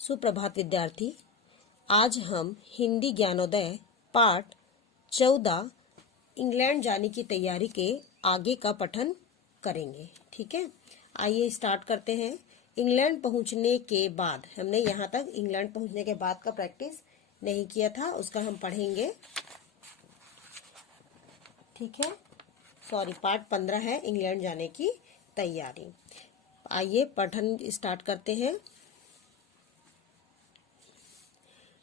सुप्रभात विद्यार्थी। आज हम हिंदी ज्ञानोदय पाठ 14 इंग्लैंड जाने की तैयारी के आगे का पठन करेंगे। ठीक है, आइए स्टार्ट करते हैं। इंग्लैंड पहुंचने के बाद, हमने यहाँ तक इंग्लैंड पहुंचने के बाद का प्रैक्टिस नहीं किया था, उसका हम पढ़ेंगे। ठीक है, पार्ट 15 है इंग्लैंड जाने की तैयारी। आइए पठन स्टार्ट करते हैं।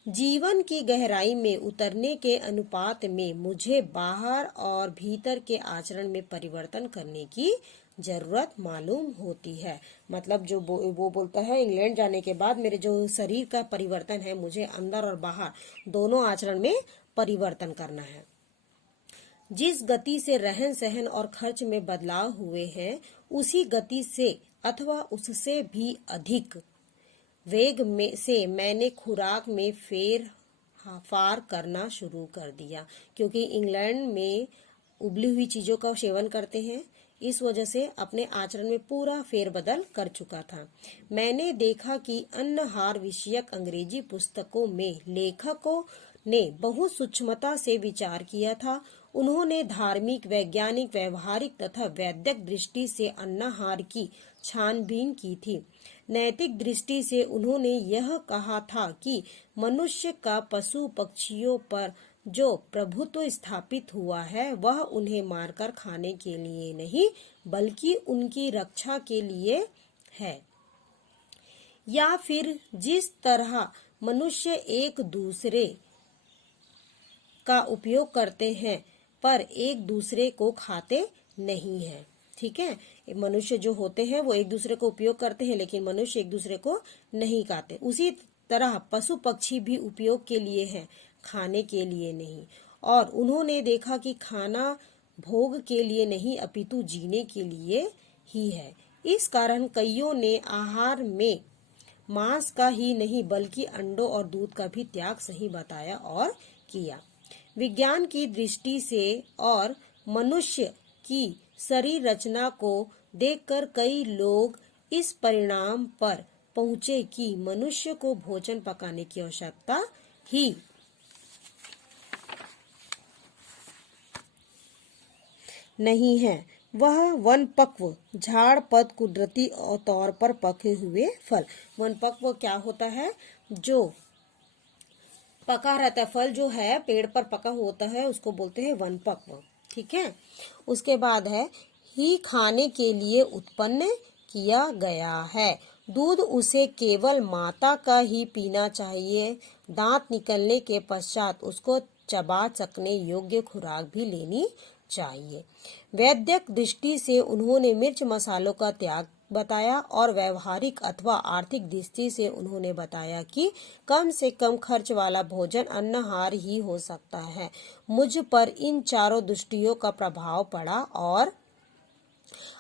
जीवन की गहराई में उतरने के अनुपात में मुझे बाहर और भीतर के आचरण में परिवर्तन करने की जरूरत मालूम होती है। मतलब जो वो बोलता है, इंग्लैंड जाने के बाद मेरे जो शरीर का परिवर्तन है, मुझे अंदर और बाहर दोनों आचरण में परिवर्तन करना है। जिस गति से रहन सहन और खर्च में बदलाव हुए हैं, उसी गति से अथवा उससे भी अधिक वेग में से मैंने खुराक में फेरफार करना शुरू कर दिया। क्योंकि इंग्लैंड में उबली हुई चीजों का सेवन करते हैं, इस वजह से अपने आचरण में पूरा फेरबदल कर चुका था। मैंने देखा कि अन्नहार विषयक अंग्रेजी पुस्तकों में लेखकों ने बहुत सूक्ष्मता से विचार किया था। उन्होंने धार्मिक, वैज्ञानिक, व्यवहारिक तथा वैद्यक दृष्टि से अन्नहार की छानबीन की थी। नैतिक दृष्टि से उन्होंने यह कहा था कि मनुष्य का पशु पक्षियों पर जो प्रभुत्व स्थापित हुआ है, वह उन्हें मारकर खाने के लिए नहीं, बल्कि उनकी रक्षा के लिए है। या फिर जिस तरह मनुष्य एक दूसरे का उपयोग करते हैं पर एक दूसरे को खाते नहीं है। ठीक है, मनुष्य जो होते हैं वो एक दूसरे को उपयोग करते हैं, लेकिन मनुष्य एक दूसरे को नहीं खाते। उसी तरह पशु पक्षी भी उपयोग के लिए हैं, खाने के लिए नहीं। और उन्होंने देखा कि खाना भोग के लिए नहीं, अपितु जीने के लिए ही है। इस कारण कईयों ने आहार में मांस का ही नहीं, बल्कि अंडों और दूध का भी त्याग सही बताया और किया। विज्ञान की दृष्टि से और मनुष्य की शरीर रचना को देखकर कई लोग इस परिणाम पर पहुंचे कि मनुष्य को भोजन पकाने की आवश्यकता ही नहीं है। वह वनपक्व झाड़ पद कुदरती तौर पर पके हुए फल। वनपक्व क्या होता है? जो पका रहता है, फल जो है पेड़ पर पका होता है, उसको बोलते हैं वनपक्व। ठीक है, उसके बाद है ही खाने के लिए उत्पन्न किया गया है। दूध उसे केवल माता का ही पीना चाहिए। दांत निकलने के पश्चात उसको चबा सकने योग्य खुराक भी लेनी चाहिए। वैद्यक दृष्टि से उन्होंने मिर्च मसालों का त्याग बताया और व्यवहारिक अथवा आर्थिक दृष्टि से उन्होंने बताया कि कम से कम खर्च वाला भोजन अन्नहार ही हो सकता है। मुझ पर इन चारों दृष्टियों का प्रभाव पड़ा और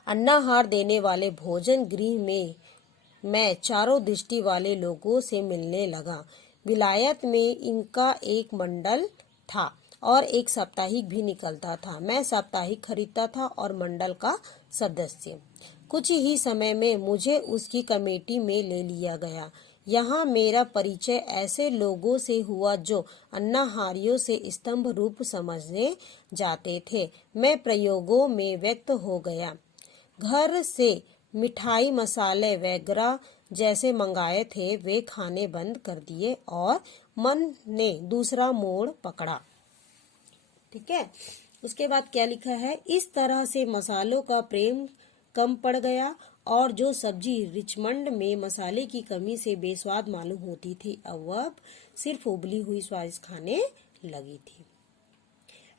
अन्नहार देने वाले भोजन गृह में मैं चारों दृष्टि वाले लोगों से मिलने लगा। विलायत में इनका एक मंडल था और एक साप्ताहिक भी निकलता था। मैं साप्ताहिक खरीदता था और मंडल का सदस्य। कुछ ही समय में मुझे उसकी कमेटी में ले लिया गया। यहाँ मेरा परिचय ऐसे लोगों से हुआ जो अन्नहारियों से स्तंभ रूप समझने जाते थे। मैं प्रयोगों में व्यक्त हो गया। घर से मिठाई, मसाले वगैरह जैसे मंगाए थे, वे खाने बंद कर दिए और मन ने दूसरा मोड़ पकड़ा। ठीक है, उसके बाद क्या लिखा है? इस तरह से मसालों का प्रेम कम पड़ गया और जो सब्जी रिचमंड में मसाले की कमी से बेस्वाद मालूम होती थी, अब सिर्फ उबली हुई स्वादिष्ट खाने लगी थी।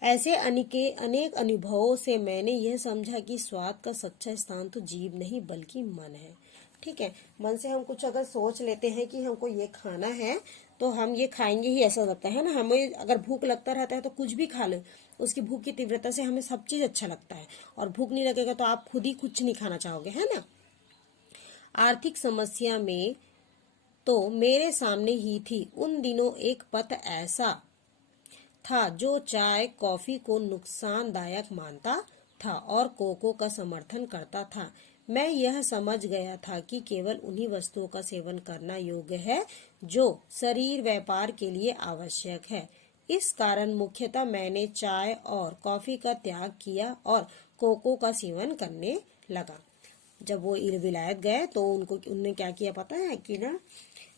ऐसे अनेक अनुभवों से मैंने यह समझा कि स्वाद का सच्चा स्थान तो जीभ नहीं बल्कि मन है। ठीक है, मन से हम कुछ अगर सोच लेते हैं कि हमको ये खाना है तो हम ये खाएंगे ही, ऐसा लगता है ना। हमें अगर भूख लगता रहता है तो कुछ भी खा लो, उसकी भूख की तीव्रता से हमें सब चीज अच्छा लगता है। और भूख नहीं लगेगा तो आप खुद ही कुछ नहीं खाना चाहोगे, है ना। आर्थिक समस्या में तो मेरे सामने ही थी। उन दिनों एक पथ ऐसा था जो चाय कॉफी को नुकसानदायक मानता था और कोको का समर्थन करता था। मैं यह समझ गया था कि केवल उन्हीं वस्तुओं का सेवन करना योग्य है जो शरीर व्यापार के लिए आवश्यक है। इस कारण मुख्यतः मैंने चाय और कॉफी का त्याग किया और कोको का सेवन करने लगा। जब वो विलायत गए तो उनने क्या किया पता है कि ना,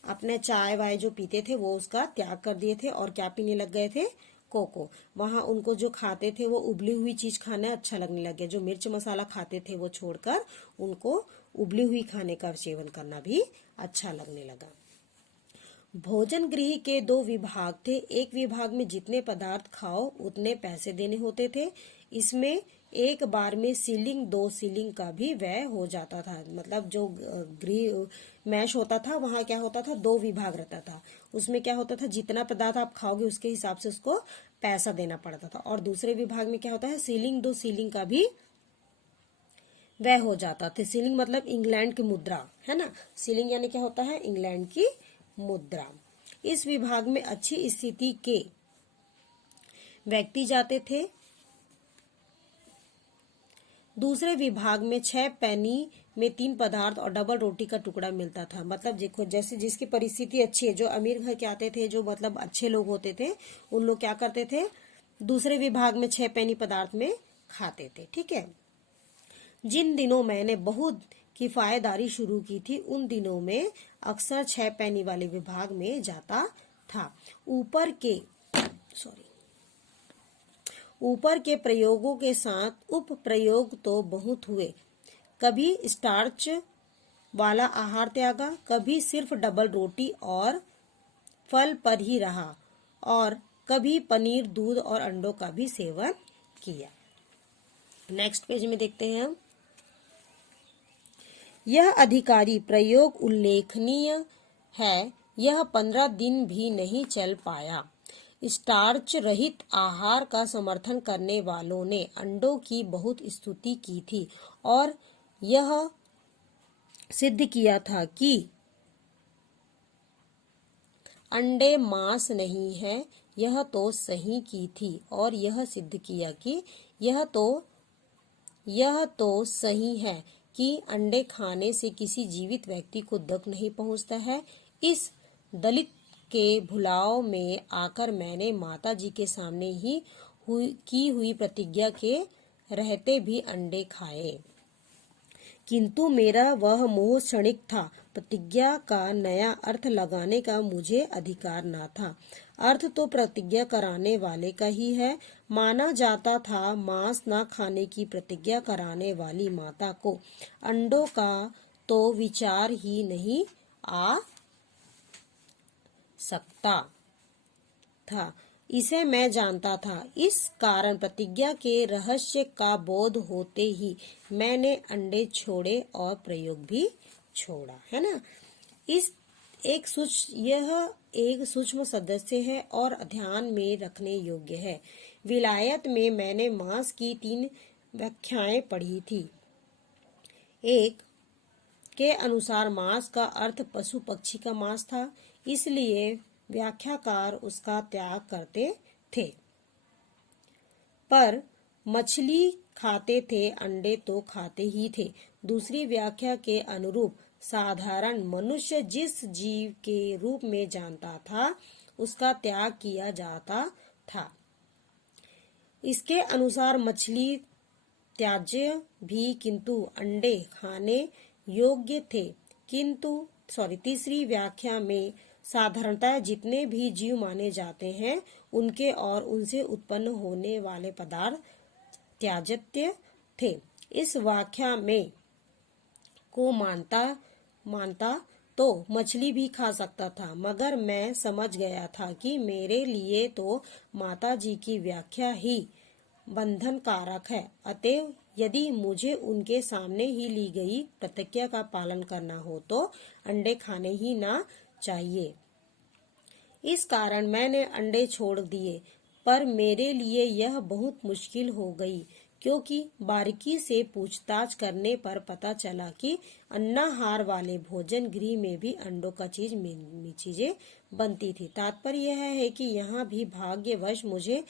अपने चाय वाय जो पीते थे वो उसका त्याग कर दिए थे और क्या पीने लग गए थे, कोको। वहां उनको जो खाते थे वो उबली हुई चीज खाना अच्छा लगने लग गया। जो मिर्च मसाला खाते थे वो छोड़कर उनको उबली हुई खाने का सेवन करना भी अच्छा लगने लगा। भोजन गृह के 2 विभाग थे। एक विभाग में जितने पदार्थ खाओ उतने पैसे देने होते थे। इसमें एक बार में सीलिंग 2 सीलिंग का भी व्यय हो जाता था। मतलब जो गृह मैश होता था वहां क्या होता था, 2 विभाग रहता था। उसमें क्या होता था, जितना पदार्थ आप खाओगे उसके हिसाब से उसको पैसा देना पड़ता था। और दूसरे विभाग में क्या होता है, सीलिंग 2 सीलिंग का भी व्यय हो जाता था। सीलिंग मतलब इंग्लैंड की मुद्रा है ना। सीलिंग यानी क्या होता है, इंग्लैंड की मुद्रा। इस विभाग में अच्छी स्थिति के व्यक्ति जाते थे। दूसरे विभाग में 6 पैनी में 3 पदार्थ और डबल रोटी का टुकड़ा मिलता था। मतलब देखो, जैसे जिसकी परिस्थिति अच्छी है, जो अमीर घर के आते थे, जो मतलब अच्छे लोग होते थे, उन लोग क्या करते थे, दूसरे विभाग में 6 पैनी पदार्थ में खाते थे। ठीक है। जिन दिनों मैंने बहुत किफायतदारी शुरू की थी उन दिनों में अक्सर 6 पैनी वाले विभाग में जाता था। ऊपर के प्रयोगों के साथ उप प्रयोग तो बहुत हुए। कभी स्टार्च वाला आहार त्यागा, कभी सिर्फ डबल रोटी और फल पर ही रहा, और कभी पनीर, दूध और अंडों का भी सेवन किया। नेक्स्ट पेज में देखते हैं हम। यह अधिकारी प्रयोग उल्लेखनीय है। यह 15 दिन भी नहीं चल पाया। स्टार्च रहित आहार का समर्थन करने वालों ने अंडों की बहुत स्तुति की थी और यह सिद्ध किया था कि अंडे मांस नहीं है। यह तो सही की थी और यह सिद्ध किया कि यह तो सही है कि अंडे खाने से किसी जीवित व्यक्ति को दुख नहीं पहुंचता है। इस दलित के भुलाव में आकर मैंने माताजी के सामने ही की हुई प्रतिज्ञा के रहते भी अंडे खाए, किंतु मेरा वह मोह क्षणिक था। प्रतिज्ञा का नया अर्थ लगाने का मुझे अधिकार न था। अर्थ तो प्रतिज्ञा कराने वाले का ही है। माना जाता था मांस न खाने की प्रतिज्ञा कराने वाली माता को अंडों का तो विचार ही नहीं आ सकता था। इसे मैं जानता था। इस कारण प्रतिज्ञा के रहस्य का बोध होते ही मैंने अंडे छोड़े और प्रयोग भी छोड़ा, है ना। यह एक सूक्ष्म सदस्य है और ध्यान में रखने योग्य है। विलायत में मैंने मांस की 3 व्याख्याएं पढ़ी थी। एक के अनुसार मांस का अर्थ पशु पक्षी का मांस था, इसलिए व्याख्याकार उसका त्याग करते थे। पर मछली खाते थे, अंडे तो खाते ही थे। दूसरी व्याख्या के अनुरूप साधारण मनुष्य जिस जीव के रूप में जानता था उसका त्याग किया जाता था। इसके अनुसार मछली त्याज्य भी, किंतु अंडे खाने योग्य थे। तीसरी व्याख्या में साधारणतः जितने भी जीव माने जाते हैं उनके और उनसे उत्पन्न होने वाले पदार्थ त्याज्य थे। इस व्याख्या में को मानता तो मछली भी खा सकता था, मगर मैं समझ गया था कि मेरे लिए तो माताजी की व्याख्या ही बंधन कारक है। अतएव यदि मुझे उनके सामने ही ली गई प्रतिज्ञा का पालन करना हो तो अंडे खाने ही ना चाहिए। इस कारण मैंने अंडे छोड़ दिए, पर मेरे लिए यह बहुत मुश्किल हो गई, क्योंकि बारीकी से पूछताछ करने पर पता चला कि अन्नाहार वाले भोजन गृह में भी अंडों का चीजें बनती थी। तात्पर्य यह है कि यहाँ भी भाग्यवश मुझे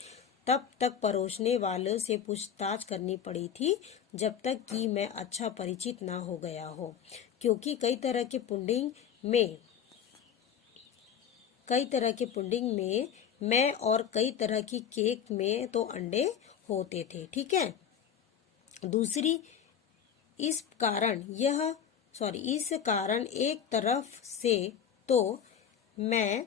तब तक परोसने वालों से पूछताछ करनी पड़ी थी जब तक कि मैं अच्छा परिचित ना हो गया हो, क्योंकि कई तरह के पुडिंग में मैं और कई तरह की केक में तो अंडे होते थे। ठीक है। दूसरी, इस कारण एक तरफ से तो मैं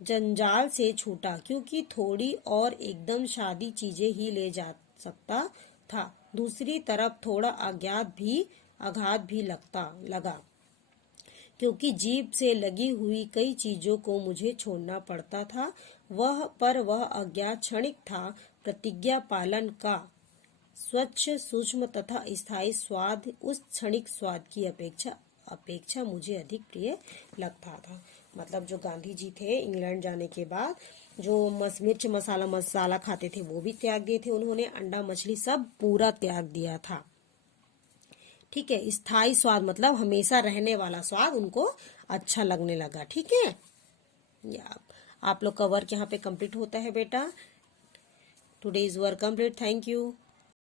जंजाल से छूटा, क्योंकि थोड़ी और एकदम सादी चीजें ही ले जा सकता था। दूसरी तरफ थोड़ा आघात भी लगा, क्योंकि जीभ से लगी हुई कई चीजों को मुझे छोड़ना पड़ता था। वह अज्ञात क्षणिक था। प्रतिज्ञा पालन का स्वच्छ, सूक्ष्म तथा स्थायी स्वाद उस क्षणिक स्वाद की अपेक्षा मुझे अधिक प्रिय लगता था। मतलब जो गांधी जी थे, इंग्लैंड जाने के बाद जो मिर्च मसाला खाते थे वो भी त्याग दिए थे उन्होंने, अंडा मछली सब पूरा त्याग दिया था। ठीक है। स्थायी स्वाद मतलब हमेशा रहने वाला स्वाद उनको अच्छा लगने लगा। ठीक है। या आप लोग का वर्क यहाँ पे कंप्लीट होता है बेटा। Today is work complete. Thank you.